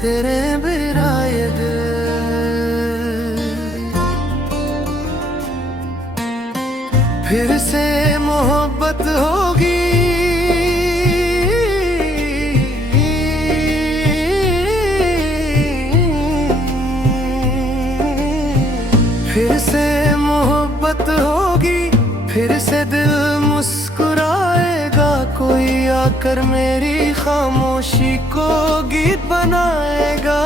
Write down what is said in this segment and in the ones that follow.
तेरे बिना ये दिल। फिर से मोहब्बत होगी, फिर से मोहब्बत होगी, फिर से दिल मुस्कुराएगा। कोई आकर मेरी खामोशी को गीत बनाएगा।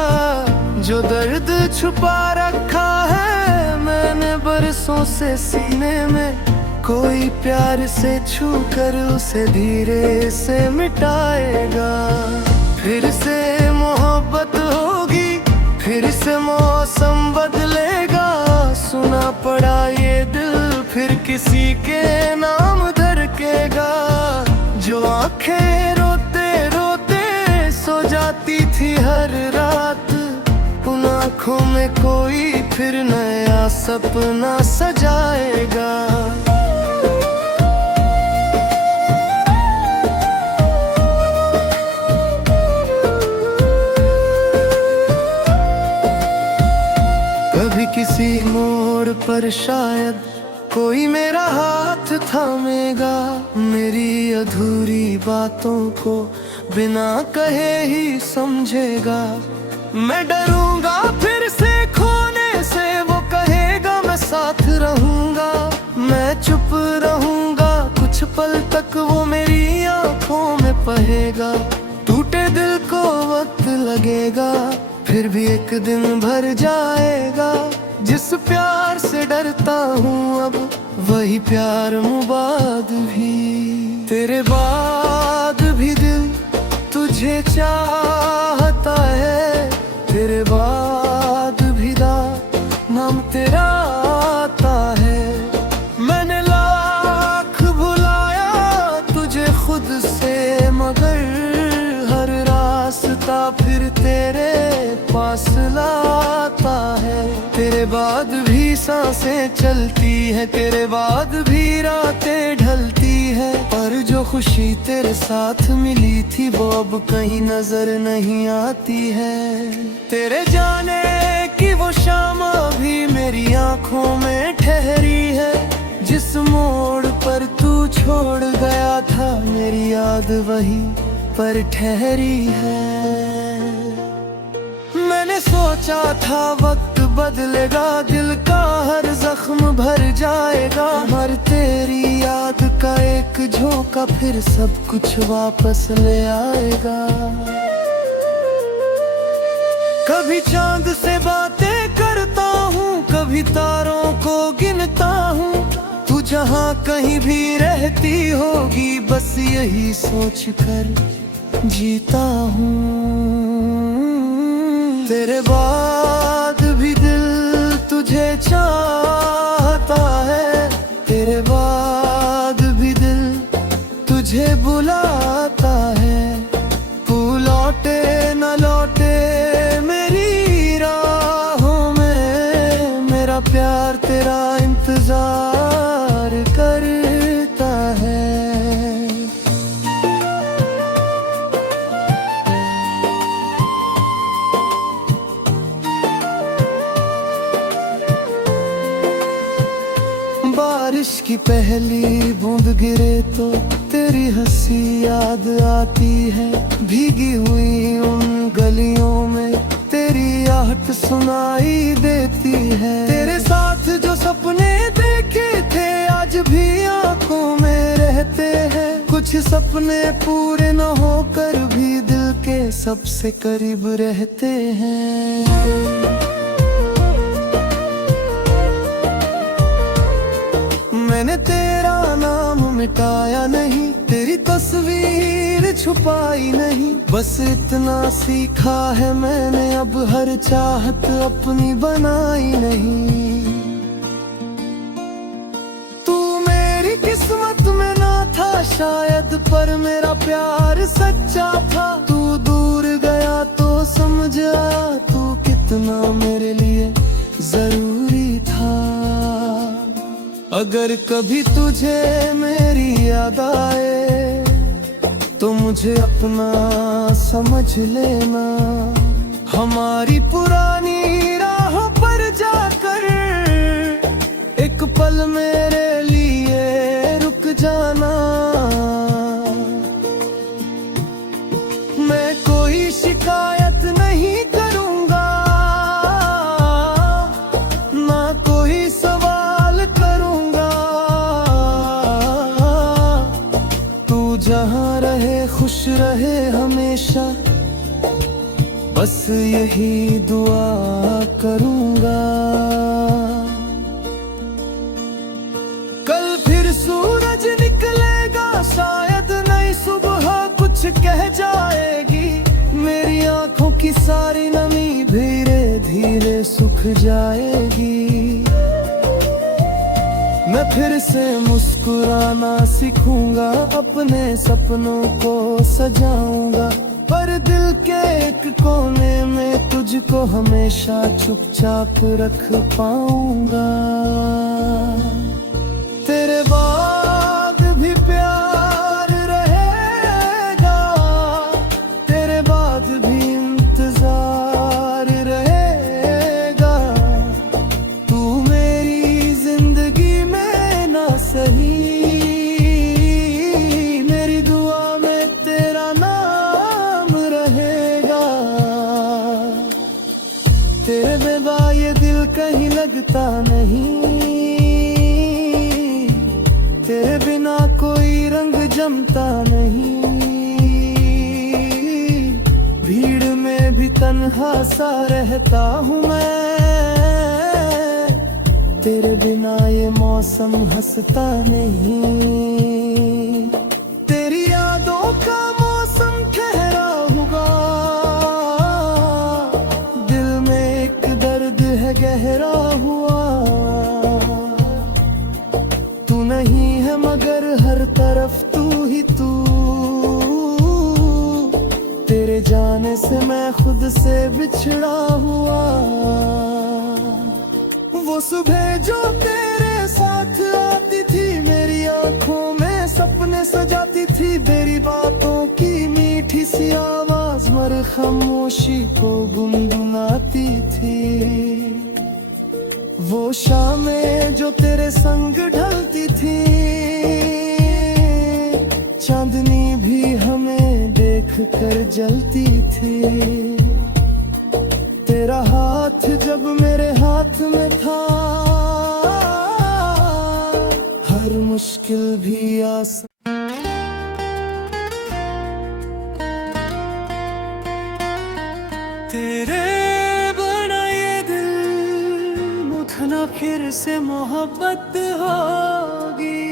जो दर्द छुपा रखा है मैंने बरसों से सीने में, कोई प्यार से छू कर उसे धीरे से मिटाएगा। फिर से मोहब्बत होगी, फिर से मौसम बदलेगा। सुना पड़ा ये दिल फिर किसी के नाम धड़केगा। जो आंखें रोते रोते सो जाती थी हर रात, उन आँखों में कोई फिर नया सपना सजाएगा। कभी किसी मोड़ पर शायद कोई मेरा हाथ थामेगा। मेरी अधूरी बातों को बिना कहे ही समझेगा। मैं डरूंगा फिर से खोने से, वो कहेगा मैं साथ रहूंगा। मैं चुप रहूंगा कुछ पल तक, वो मेरी आंखों में बहेगा। टूटे दिल को वक्त लगेगा, फिर भी एक दिन भर जाएगा। जिस प्यार से डरता हूँ अब वही प्यार मुबाद भी। तेरे बाद भी दिल तुझे चाहता है, तेरे बाद भी नाम तेरा आता है। मैंने लाख भुलाया तुझे खुद से, मगर हर रास्ता फिर तेरे पास लाता है। तेरे बाद भी सांसें चलती है, तेरे बाद भी रातें ढलती है। पर जो खुशी तेरे साथ मिली थी वो अब कहीं नजर नहीं आती है। तेरे जाने की वो शाम अभी मेरी आंखों में ठहरी है। जिस मोड़ पर तू छोड़ गया था मेरी याद वहीं पर ठहरी है। मैंने सोचा था वक्त बदलेगा, दिल का हर जख्म भर जाएगा। मगर तेरी याद का एक झोंका फिर सब कुछ वापस ले आएगा। कभी चांद से बातें करता हूँ, कभी तारों को गिनता हूँ। तू जहाँ कहीं भी रहती होगी बस यही सोच कर जीता हूँ। तेरे बाद भी दिल तुझे चाहता है, तेरे बाद भी दिल तुझे बुलाता है। तू लौटे न लौटे मेरी राहों में, मेरा प्यार तेरा इंतजार करता है। बारिश की पहली बूंद गिरे तो तेरी हंसी याद आती है। भीगी हुई उन गलियों में तेरी आहट सुनाई देती है। तेरे साथ जो सपने देखे थे आज भी आंखों में रहते हैं। कुछ सपने पूरे न होकर भी दिल के सबसे करीब रहते हैं। मैंने तेरा नाम मिटाया नहीं, तेरी तस्वीर छुपाई नहीं। बस इतना सीखा है मैंने, अब हर चाहत अपनी बनाई नहीं। तू मेरी किस्मत में ना था शायद, पर मेरा प्यार सच्चा था। तू दूर गया तो समझ आया तू कितना मेरे लिए जरूरी था। अगर कभी तुझे मेरी याद आए तो मुझे अपना समझ लेना। हमारी पुरानी राहों पर जाकर एक पल मेरे लिए रुक जाना। मैं कोई शिकायत नहीं करूंगा, ना कोई सवाल करूंगा। तू जहां रहे खुश रहे हमेशा, बस यही दुआ करूंगा। कल फिर सूरज निकलेगा, शायद नई सुबह कुछ कह जाएगी। मेरी आंखों की सारी नमी धीरे धीरे सूख जाएगी। मैं फिर से मुस्कुराना सीखूंगा, अपने सपनों को सजाऊंगा। पर दिल के एक कोने में तुझको हमेशा चुपचाप रख पाऊंगा। तेरे बाद भी प्यार रहेगा, तेरे बाद भी इंतजार रहेगा। तू मेरी जिंदगी में ना सही, मेरी दुआ में तेरा नाम रहेगा। तेरे बिना ये दिल कहीं लगता नहीं, तेरे बिना कोई रंग जमता नहीं। भीड़ में भी तन्हा सा रहता हूँ मैं, तेरे बिना ये मौसम हंसता नहीं। तेरी यादों का मौसम ठहरा होगा, दिल में एक दर्द है गहरा हुआ। तू नहीं है मगर हर तरफ तू ही तू। तेरे जाने से मैं खुद से बिछड़ा हुआ। वो सुबह जो तेरे साथ आती थी, मेरी आंखों में सपने सजाती थी। तेरी बातों की मीठी सी आवाज मर खामोशी को गुनगुनाती थी। वो शामें जो तेरे संग ढलती थी, चांदनी भी हमें देख कर जलती थी। तेरा हाथ जब मेरे हाथ में था, हर मुश्किल भी आसान। तेरे बना ये दिल मुठना फिर से मोहब्बत होगी।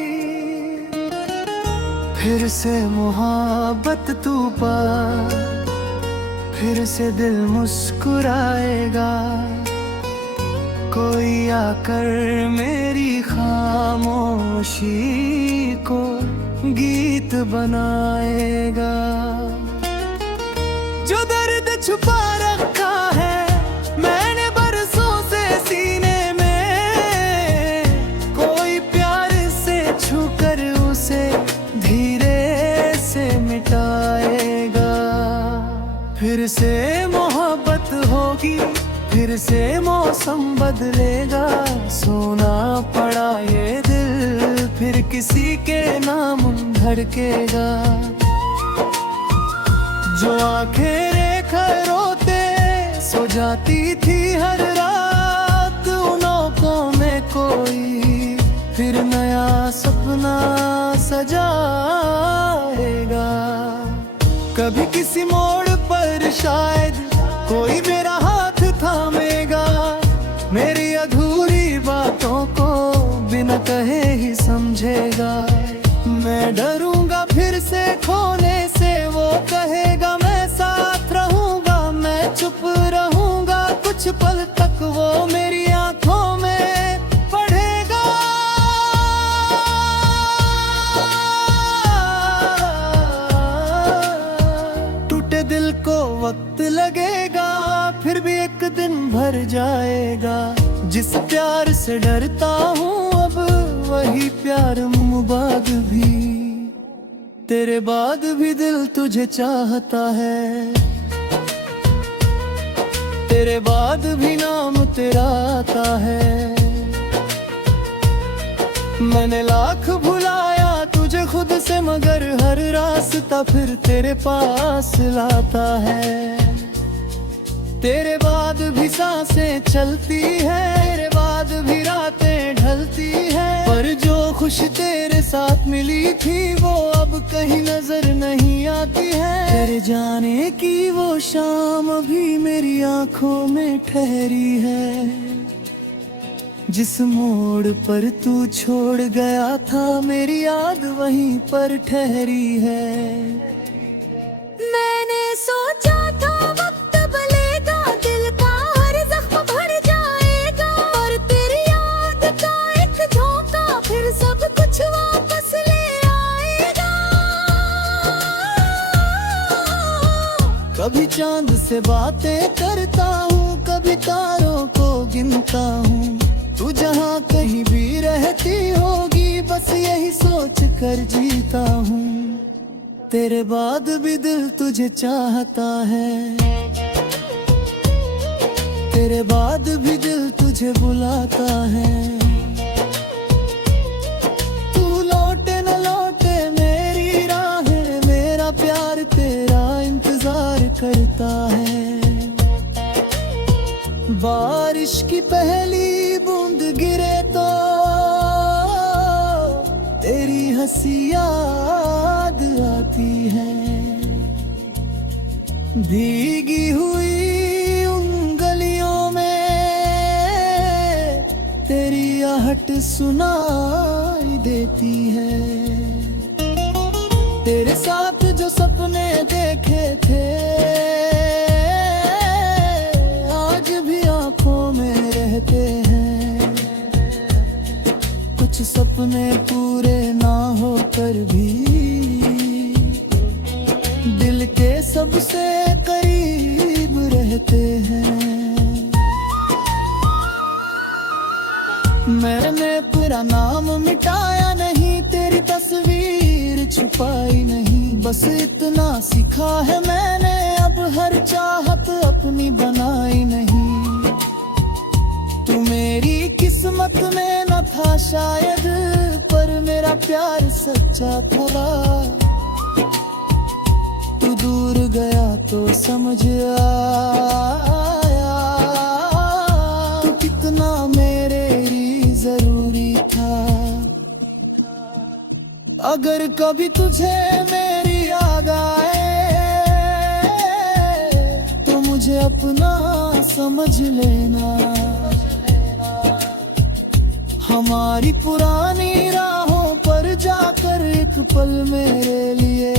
फिर से मोहब्बत तू पा, फिर से दिल मुस्कुराएगा। कोई आकर मेरी खामोशी को गीत बनाएगा। जो दर्द छुपा रखा है मैंने बरसों से सीने में, कोई प्यार से छूकर उसे धीरे से मिटाएगा। फिर से मोहब्बत होगी, फिर से मौसम बदलेगा। सोना पड़ा ये दिल फिर किसी के नाम धड़केगा। जो आंखें रेखा रोते सो जाती थी हर रात, उन आँखों में कोई फिर नया सपना सजाएगा। कभी किसी मोड़ पर शायद कोई मेरा हाथ थामेगा। मेरी अधूरी बातों को बिना कहे ही समझेगा। मैं डरूंगा फिर से खोने से, वो कहेगा मैं साथ रहूंगा। मैं चुप रहूंगा कुछ पल तक, वो मेरी आंखों में पढ़ेगा। टूटे दिल को वक्त लगेगा, फिर भी एक दिन भर जाएगा। जिस प्यार से डरता हूँ अब वही प्यार मुबाद भी। तेरे बाद भी दिल तुझे चाहता है। तेरे बाद भी नाम तेरा आता है। मैंने लाख भुलाया तुझे खुद से, मगर हर रास्ता फिर तेरे पास लाता है। तेरे बाद भी सांसें चलती है, तेरे बाद भी रातें ढलती है, पर जो खुशी तेरे साथ मिली थी वो अब कहीं नजर नहीं आती है। तेरे जाने की वो शाम अभी मेरी आंखों में ठहरी है। जिस मोड़ पर तू छोड़ गया था, मेरी याद वहीं पर ठहरी है। मैंने सोचा था वक्त बदलेगा, दिल का हर जख्म भर जाएगा, और तेरी याद का एक झोंका फिर सब कुछ वापस ले आएगा। कभी चांद से बातें करता हूँ, कभी तारों को गिनता हूँ। तू जहाँ कहीं भी रहती होगी, बस यही सोच कर जीता हूँ। तेरे बाद भी दिल तुझे चाहता है, तेरे बाद भी दिल तुझे बुलाता है। तू लौटे न लौटे मेरी राहें, मेरा प्यार तेरा इंतजार करता है। बारिश की पहली बूंद गिरे तो तेरी हंसी याद आती है। भीगी हुई उन गलियों में तेरी आहट सुनाई देती है। तेरे साथ जो सपने देखे थे आज भी आंखों में रहते हैं। कुछ सपने पूरे ना होकर भी दिल के सबसे करीब रहते हैं। मैंने पूरा नाम मिटाया नहीं, तेरी तस्वीर छुपाई नहीं, बस इतना सीखा है मैंने, अब हर चाहत अपनी बनाई नहीं। तू मेरी किस्मत में न था शायद, पर मेरा प्यार सच्चा था। तू दूर गया तो समझ आया तू कितना मेरे लिए जरूरी था। अगर कभी तुझे मेरी याद आए तो मुझे अपना समझ लेना। हमारी पुरानी राहों पर जाकर एक पल मेरे लिए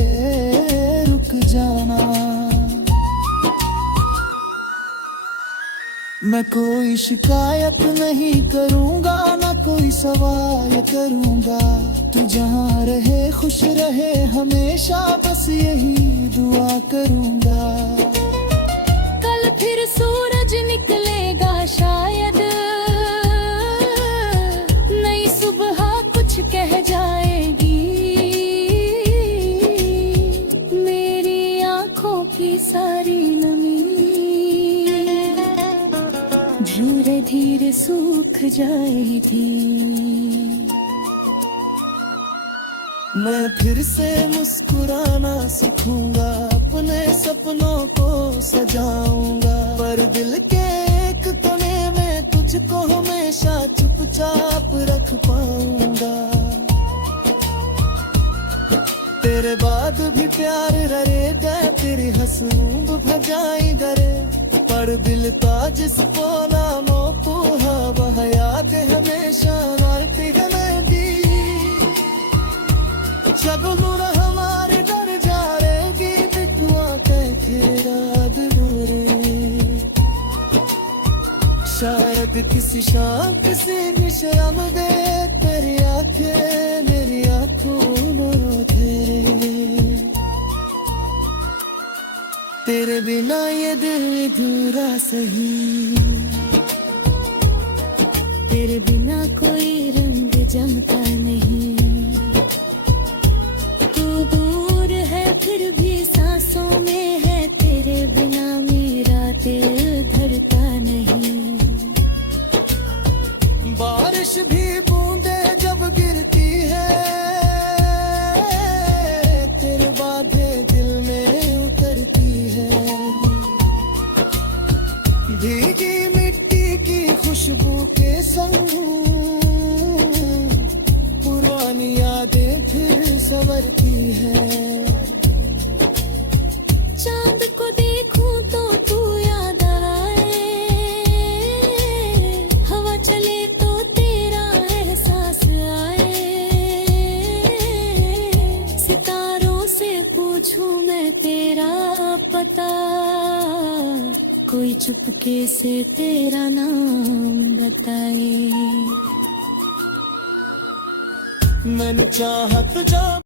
रुक जाना। मैं कोई शिकायत नहीं करूंगा, ना कोई सवाल करूंगा। तू जहाँ रहे खुश रहे हमेशा, बस यही दुआ करूंगा। कल फिर सूरज निकलेगा शायद, नई सुबह कुछ कह जाएगी। मेरी आंखों की सारी नमी धीरे धीरे सूख जाएगी। मैं फिर से मुस्कुराना सीखूंगा, अपने सपनों को सजाऊंगा, पर दिल के एक कोने में तुझको हमेशा चुपचाप रख पाऊंगा। तेरे बाद भी प्यार रहेगा, तेरी हंसूब भजाई करे, पर दिल का जिस पोला मोकू वह याद हमेशा नाती गनेगी। चगलू न हमारे डर जाएगी, बिटुआ कह खेराद डोरे। शायद किसी शाम किसी निशान दे तेरी आंखें मेरी आंखों में तेरे। तेरे बिना ये दिल अधूरा सही, तेरे बिना कोई रंग जमता नहीं। तू दूर है फिर भी सांसों में है, तेरे बिना मेरा दिल धड़का संवरती है। चांद को देखूं तो तू याद आए, हवा चले तो तेरा एहसास आए, सितारों से पूछूं मैं तेरा पता, कोई चुपके से तेरा नाम बताए। मैनू चाहत जा